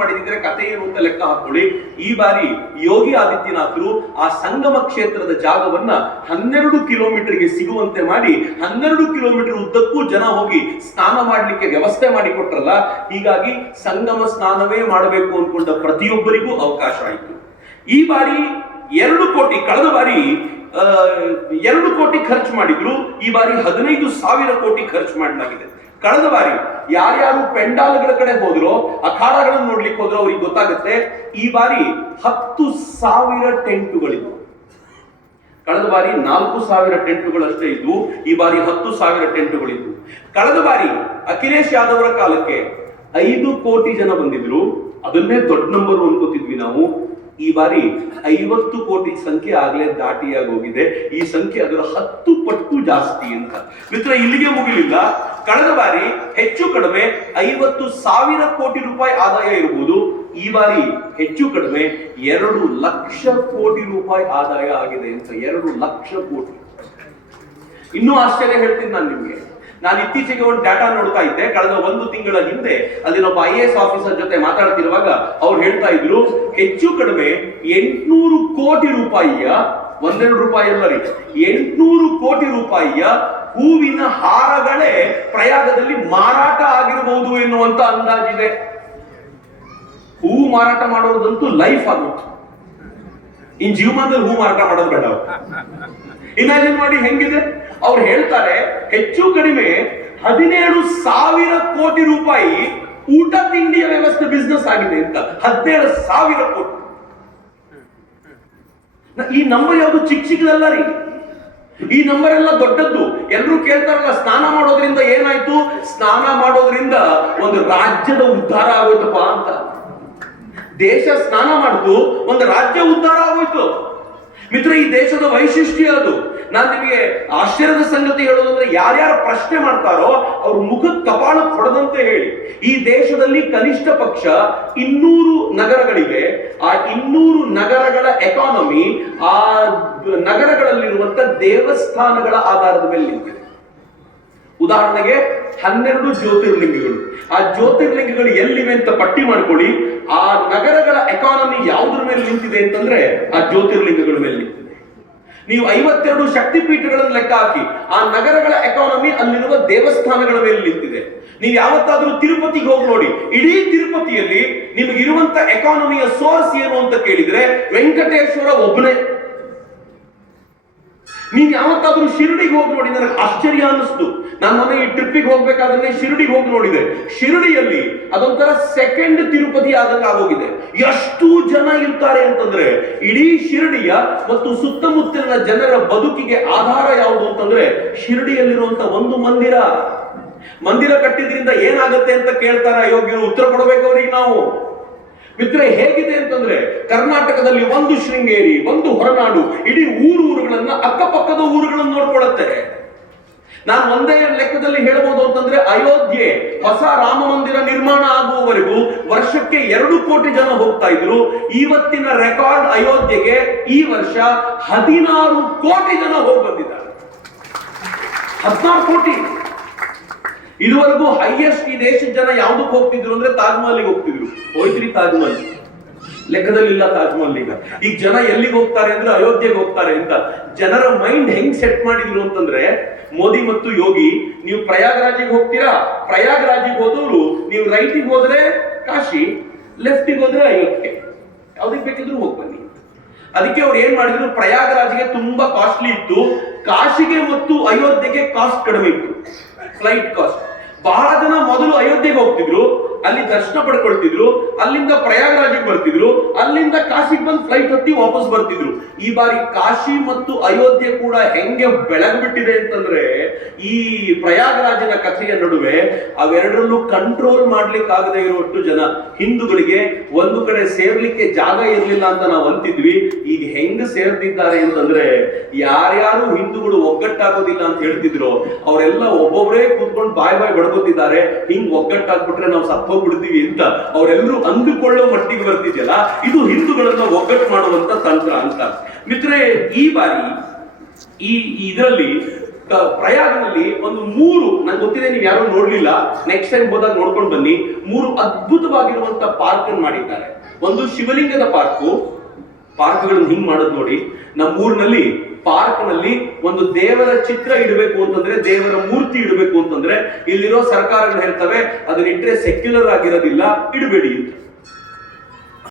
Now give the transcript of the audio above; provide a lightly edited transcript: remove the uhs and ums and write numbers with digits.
ಮಾಡಿದ್ರೆ ಕಥೆ ಏನು ಅಂತ ಲೆಕ್ಕ ಹಾಕೊಳ್ಳಿ. ಈ ಬಾರಿ ಯೋಗಿ ಆದಿತ್ಯನಾಥರು ಆ ಸಂಗಮ ಕ್ಷೇತ್ರದ ಜಾಗವನ್ನ 12 ಕಿಲೋಮೀಟರ್ಗೆ ಸಿಗುವಂತೆ ಮಾಡಿ 12 ಕಿಲೋಮೀಟರ್ ಉದ್ದಕ್ಕೂ ಜನ ಹೋಗಿ ಸ್ನಾನ ಮಾಡ್ಲಿಕ್ಕೆ ವ್ಯವಸ್ಥೆ ಮಾಡಿಕೊಟ್ರಲ್ಲ. ಹೀಗಾಗಿ ಸಂಗಮ ಸ್ನಾನವೇ ಮಾಡಬೇಕು ಅನ್ಕೊಂಡ ಪ್ರತಿಯೊಬ್ಬರಿಗೂ ಅವಕಾಶ ಆಯಿತು. ಈ ಬಾರಿ 2 ಕೋಟಿ, ಕಳೆದ ಬಾರಿ 2 ಕೋಟಿ ಖರ್ಚು ಮಾಡಿದ್ರು. ಈ ಬಾರಿ 15,000 ಕೋಟಿ ಖರ್ಚು ಮಾಡಲಾಗಿದೆ. ಕಳೆದ ಬಾರಿ ಯಾರ್ಯಾರು ಪೆಂಡಾಲ್ಗಳ ಕಡೆ ಹೋದ್ರೋ, ಅಖಾಡಗಳನ್ನು ನೋಡ್ಲಿಕ್ಕೆ ಹೋದ್ರೋ ಅವ್ರಿಗೆ ಗೊತ್ತಾಗುತ್ತೆ. ಈ ಬಾರಿ 10,000 ಟೆಂಟುಗಳಿದ್ವು. ಕಳೆದ ಬಾರಿ 4,000 ಟೆಂಟುಗಳಷ್ಟೇ ಇದ್ವು. ಈ ಬಾರಿ 10,000 ಟೆಂಟುಗಳಿದ್ವು. ಕಳೆದ ಬಾರಿ ಅಖಿಲೇಶ್ ಯಾದವ್ ಅವರ ಕಾಲಕ್ಕೆ 5 ಕೋಟಿ ಜನ ಬಂದಿದ್ರು. ಅದನ್ನೇ ದೊಡ್ಡ ನಂಬರ್ ಅನ್ಕೋತಿದ್ವಿ ನಾವು. ಈ ಬಾರಿ 50 ಕೋಟಿ ಸಂಖ್ಯೆ ಆಗ್ಲೇ ದಾಟಿಯಾಗಿ ಹೋಗಿದೆ. ಈ ಸಂಖ್ಯೆ ಅದರ 10 ಪಟ್ಟು ಜಾಸ್ತಿ ಅಂತ. ಮಿತ್ರ, ಇಲ್ಲಿಗೆ ಮುಗಿಲಿಲ್ಲ. ಕಳೆದ ಬಾರಿ ಹೆಚ್ಚು ಕಡಿಮೆ 50,000 ಕೋಟಿ ರೂಪಾಯಿ ಆದಾಯ ಇರಬಹುದು. ಈ ಬಾರಿ ಹೆಚ್ಚು ಕಡಿಮೆ 2 ಲಕ್ಷ ಕೋಟಿ ರೂಪಾಯಿ ಆದಾಯ ಆಗಿದೆ ಅಂತ. 2 ಲಕ್ಷ ಕೋಟಿ. ಇನ್ನೂ ಆಶ್ಚರ್ಯ ಹೇಳ್ತೀನಿ ನಾನು ನಿಮ್ಗೆ. ನಾನು ಇತ್ತೀಚೆಗೆ ಒಂದು ಡಾಟಾ ನೋಡ್ತಾ ಇದ್ದೆ. ಕಳೆದ 1 ತಿಂಗಳ ಹಿಂದೆ ಅಲ್ಲಿನೊಬ್ಬ IAS ಆಫೀಸರ್ ಜೊತೆ ಮಾತಾಡ್ತಿರುವಾಗ ಅವ್ರು ಹೇಳ್ತಾ ಇದ್ರು, ಹೆಚ್ಚು ಕಡಿಮೆ 800 ಕೋಟಿ ರೂಪಾಯಿಯ, 1-2 ರೂಪಾಯಿ ಅಲ್ಲ ರೀ, 800 ಕೋಟಿ ರೂಪಾಯಿಯ ಹೂವಿನ ಹಾರಗಳೇ ಪ್ರಯಾಗದಲ್ಲಿ ಮಾರಾಟ ಆಗಿರಬಹುದು ಎನ್ನುವಂತ ಅಂದಾಜಿದೆ. ಹೂವು ಮಾರಾಟ ಮಾಡೋದಂತೂ ಲೈಫ್ ಆಗುತ್ತೆ. ಇನ್ ಜೀವಮಾನದಲ್ಲಿ ಹೂ ಮಾರಾಟ ಮಾಡೋದು ಬೇಡ. ಇಮ್ಯಾಜಿನ್ ಮಾಡಿ ಹೆಂಗಿದೆ. ಅವ್ರು ಹೇಳ್ತಾರೆ ಹೆಚ್ಚು ಕಡಿಮೆ 17,000 ಕೋಟಿ ರೂಪಾಯಿ ಊಟ ತಿಂಡಿಯ ವ್ಯವಸ್ಥೆ ಬಿಸ್ನೆಸ್ ಆಗಿದೆ ಅಂತ. 17,000 ಕೋಟಿ. ಈ ನಂಬರ್ ಯಾವುದು ಚಿಕ್ಕ ಚಿಕ್ಕದಲ್ಲ ರೀ. ಈ ನಂಬರ್ ಎಲ್ಲ ದೊಡ್ಡದ್ದು. ಎಲ್ಲರೂ ಕೇಳ್ತಾರಲ್ಲ, ಸ್ನಾನ ಮಾಡೋದ್ರಿಂದ ಏನಾಯ್ತು? ಸ್ನಾನ ಮಾಡೋದ್ರಿಂದ ಒಂದು ರಾಜ್ಯದ ಉದ್ಧಾರ ಆಗೋಯ್ತಪ್ಪ ಅಂತ. ದೇಶ ಸ್ನಾನ ಮಾಡಿತು, ಒಂದು ರಾಜ್ಯ ಉದ್ಧಾರ ಆಗೋಯ್ತು. ಮಿತ್ರ, ಈ ದೇಶದ ವೈಶಿಷ್ಟ್ಯ ಅದು. ನಾನು ನಿಮಗೆ ಆಶ್ಚರ್ಯದ ಸಂಗತಿ ಹೇಳೋದಂದ್ರೆ, ಯಾರ್ಯಾರು ಪ್ರಶ್ನೆ ಮಾಡ್ತಾರೋ ಅವ್ರ ಮುಖದ ಕಪಾಳ ಹೊಡೆದಂತೆ ಹೇಳಿ. ಈ ದೇಶದಲ್ಲಿ ಕನಿಷ್ಠ ಪಕ್ಷ 200 ನಗರಗಳಿವೆ. ಆ 200 ನಗರಗಳ ಎಕಾನಮಿ ಆ ನಗರಗಳಲ್ಲಿರುವಂತ ದೇವಸ್ಥಾನಗಳ ಆಧಾರದ ಮೇಲೆ ನಿಂತಿದೆ. ಉದಾಹರಣೆಗೆ 12 ಜ್ಯೋತಿರ್ಲಿಂಗಗಳು. ಆ ಜ್ಯೋತಿರ್ಲಿಂಗಗಳು ಎಲ್ಲಿವೆ ಅಂತ ಪಟ್ಟಿ ಮಾಡ್ಕೊಳ್ಳಿ. ಆ ನಗರಗಳ ಎಕಾನಮಿ ಯಾವುದ್ರ ಮೇಲೆ ನಿಂತಿದೆ ಅಂತಂದ್ರೆ ಆ ಜ್ಯೋತಿರ್ಲಿಂಗಗಳ ಮೇಲೆ ನಿಂತಿದೆ. ನೀವು 52 ಶಕ್ತಿಪೀಠಗಳನ್ನು ಲೆಕ್ಕ ಹಾಕಿ, ಆ ನಗರಗಳ ಎಕಾನಮಿ ಅಲ್ಲಿರುವ ದೇವಸ್ಥಾನಗಳ ಮೇಲೆ ನಿಂತಿದೆ. ನೀವು ಯಾವತ್ತಾದ್ರೂ ತಿರುಪತಿಗೆ ಹೋಗಿ ನೋಡಿ. ಇಡೀ ತಿರುಪತಿಯಲ್ಲಿ ನಿಮಗಿರುವಂತ ಎಕಾನಮಿಯ ಸೋರ್ಸ್ ಏನು ಅಂತ ಕೇಳಿದ್ರೆ ವೆಂಕಟೇಶ್ವರ ಒಬ್ಬನೇ. ನೀನ್ ಯಾವತ್ತಾದ್ರೂ ಶಿರಡಿಗೆ ಹೋಗಿ ನೋಡಿ. ನನಗೆ ಆಶ್ಚರ್ಯ ಅನ್ನಿಸ್ತು. ನಾನು ಮೊನ್ನೆ ಈ ಟ್ರಿಪ್ಪಿಗೆ ಹೋಗ್ಬೇಕಾದ್ರೆ ಶಿರಡಿಗೆ ಹೋಗಿ ನೋಡಿದೆ. ಶಿರಡಿಯಲ್ಲಿ ಅದೊಂಥರ ಸೆಕೆಂಡ್ ತಿರುಪತಿ ಆದಂಗೆ ಆಗೋಗಿದೆ. ಎಷ್ಟು ಜನ ಇರ್ತಾರೆ ಅಂತಂದ್ರೆ, ಇಡೀ ಶಿರಡಿಯ ಮತ್ತು ಸುತ್ತಮುತ್ತಲಿನ ಜನರ ಬದುಕಿಗೆ ಆಧಾರ ಯಾವುದು ಅಂತಂದ್ರೆ ಶಿರಡಿಯಲ್ಲಿರುವಂತ ಒಂದು ಮಂದಿರ ಕಟ್ಟಿದ್ರಿಂದ ಏನಾಗುತ್ತೆ ಅಂತ ಕೇಳ್ತಾರ ಅಯೋಗ್ಯರು. ಉತ್ತರ ಕೊಡಬೇಕು ಅವ್ರಿಗೆ ನಾವು. ಮಿತ್ರ, ಹೇಗಿದೆ ಅಂತಂದ್ರೆ ಕರ್ನಾಟಕದಲ್ಲಿ ಒಂದು ಶೃಂಗೇರಿ, ಒಂದು ಹೊರನಾಡು, ಇಡೀ ಊರುಗಳನ್ನ ಅಕ್ಕಪಕ್ಕದ ಊರುಗಳನ್ನು ನೋಡ್ಕೊಳ್ಳುತ್ತೆ. ನಾನು ಒಂದೇ ಲೆಕ್ಕದಲ್ಲಿ ಹೇಳಬಹುದು ಅಂತಂದ್ರೆ, ಅಯೋಧ್ಯೆ ಹೊಸ ರಾಮ ಮಂದಿರ ನಿರ್ಮಾಣ ಆಗುವವರೆಗೂ ವರ್ಷಕ್ಕೆ 2 ಕೋಟಿ ಜನ ಹೋಗ್ತಾ ಇದ್ರು. ಇವತ್ತಿನ ರೆಕಾರ್ಡ್ ಅಯೋಧ್ಯೆಗೆ ಈ ವರ್ಷ 16 ಕೋಟಿ ಜನ ಹೋಗಿ ಬಂದಿದ್ದಾರೆ. 16 ಕೋಟಿ. ಇದುವರೆಗೂ ಹೈಯೆಸ್ಟ್ ಈ ದೇಶದ ಜನ ಯಾವ್ದಕ್ಕೆ ಹೋಗ್ತಿದ್ರು ಅಂದ್ರೆ ತಾಜ್ ಮಹಲ್ಗೆ ಹೋಗ್ತಿದ್ರು. ಹೋಯ್ತ್ರಿ ತಾಜ್ ಮಹಲ್? ಲೆಕ್ಕದಲ್ಲಿಲ್ಲ ತಾಜ್ ಮಹಲ್. ಈಗ ಜನ ಎಲ್ಲಿಗೆ ಹೋಗ್ತಾರೆ ಅಂದ್ರೆ ಅಯೋಧ್ಯೆಗೆ ಹೋಗ್ತಾರೆ ಅಂತ. ಜನರ ಮೈಂಡ್ ಹೆಂಗ್ ಸೆಟ್ ಮಾಡಿದ್ರು ಅಂತಂದ್ರೆ, ಮೋದಿ ಮತ್ತು ಯೋಗಿ, ನೀವು ಪ್ರಯಾಗ್ರಾಜಿಗೆ ಹೋಗ್ತೀರಾ, ಪ್ರಯಾಗ್ರಾಜಿಗೆ ಹೋದವರು ನೀವು ರೈಟಿಗೆ ಹೋದ್ರೆ ಕಾಶಿ, ಲೆಫ್ಟಿಗೆ ಹೋದ್ರೆ ಅಯೋಧ್ಯೆ, ಯಾವ್ದಕ್ಕೆ ಬೇಕಿದ್ರು ಹೋಗಿ ಬನ್ನಿ. ಅದಕ್ಕೆ ಅವ್ರು ಏನ್ ಮಾಡಿದ್ರು, ಪ್ರಯಾಗ್ರಾಜ್ಗೆ ತುಂಬಾ ಕಾಸ್ಟ್ಲಿ ಇತ್ತು, ಕಾಶಿಗೆ ಮತ್ತು ಅಯೋಧ್ಯೆಗೆ ಕಾಸ್ಟ್ ಕಡಿಮೆ ಇತ್ತು, ಫ್ಲೈಟ್ ಕಾಸ್ಟ್. ಬಹಳ ಜನ ಮೊದಲು ಅಯೋಧ್ಯೆಗೆ ಹೋಗ್ತಿದ್ರು, ಅಲ್ಲಿ ದರ್ಶನ ಪಡ್ಕೊಳ್ತಿದ್ರು, ಅಲ್ಲಿಂದ ಪ್ರಯಾಗ್ರಾಜಿಗೆ ಬರ್ತಿದ್ರು, ಅಲ್ಲಿಂದ ಕಾಶಿಗೆ ಬಂದು ಫ್ಲೈಟ್ ಹತ್ತಿ ವಾಪಸ್ ಬರ್ತಿದ್ರು. ಈ ಬಾರಿ ಕಾಶಿ ಮತ್ತು ಅಯೋಧ್ಯೆ ಕೂಡ ಹೆಂಗೆ ಬೆಳಗ್ಬಿಟ್ಟಿದೆ ಅಂತಂದ್ರೆ, ಈ ಪ್ರಯಾಗರಾಜನ ಕಥೆಯ ನಡುವೆ ಅವೆರಡರಲ್ಲೂ ಕಂಟ್ರೋಲ್ ಮಾಡ್ಲಿಕ್ಕೆ ಆಗದೆ ಇರುವಷ್ಟು ಜನ ಹಿಂದೂಗಳಿಗೆ ಒಂದು ಕಡೆ ಸೇರ್ಲಿಕ್ಕೆ ಜಾಗ ಇರಲಿಲ್ಲ ಅಂತ ನಾವು ಅಂತಿದ್ವಿ. ಈಗ ಹೆಂಗ್ ಸೇರ್ತಿದ್ದಾರೆ ಅಂತಂದ್ರೆ, ಯಾರ್ಯಾರು ಹಿಂದೂಗಳು ಒಗ್ಗಟ್ಟಾಗೋದಿಲ್ಲ ಅಂತ ಹೇಳ್ತಿದ್ರು ಅವರೆಲ್ಲ ಒಬ್ಬೊಬ್ಬರೇ ಕೂತ್ಕೊಂಡು ಬಾಯ್ ಬಡ್ಕೋತಿದ್ದಾರೆ. ಹಿಂಗ್ ಒಗ್ಗಟ್ಟಾಗ್ಬಿಟ್ರೆ ನಾವು ಸತ್ತೋಗ್ಬಿಡ್ತೀವಿ ಅಂತ ಅವರೆಲ್ಲರೂ ಅಂದುಕೊಳ್ಳೋ ಮಟ್ಟಿಗೆ ಬರ್ತಿದ್ಯಲ್ಲ, ಇದು ಹಿಂದೂಗಳನ್ನ ಒಗ್ಗಟ್ಟು ಮಾಡುವಂತ ತಂತ್ರ ಅಂತ. ಮಿತ್ರೇ, ಈ ಬಾರಿ ಇದರಲ್ಲಿ ಪ್ರಯಾಗನಲ್ಲಿ ಒಂದು 3, ನಂಗೆ ಗೊತ್ತಿದೆ ನೀವು ಯಾರು ನೋಡ್ಲಿಲ್ಲ, ನೆಕ್ಸ್ಟ್ ಟೈಮ್ ಹೋದಾಗ ನೋಡ್ಕೊಂಡು ಬನ್ನಿ, 3 ಅದ್ಭುತವಾಗಿರುವಂತ ಪಾರ್ಕ್ ಅನ್ನು ಮಾಡಿದ್ದಾರೆ. ಒಂದು ಶಿವಲಿಂಗದ ಪಾರ್ಕ್ಗಳನ್ನು ಹಿಂಗ್ ಮಾಡೋದು ನೋಡಿ. ನಮ್ಮೂರಿನಲ್ಲಿ ಪಾರ್ಕ್ ನಲ್ಲಿ ಒಂದು ದೇವರ ಚಿತ್ರ ಇಡಬೇಕು ಅಂತಂದ್ರೆ, ದೇವರ ಮೂರ್ತಿ ಇಡಬೇಕು ಅಂತಂದ್ರೆ, ಇಲ್ಲಿರೋ ಸರ್ಕಾರಗಳು ಹೇಳ್ತವೆ ಅದನ್ನ ಇಟ್ರೆ ಸೆಕ್ಯುಲರ್ ಆಗಿರೋದಿಲ್ಲ, ಇಡಬೇಡಿ ಅಂತ.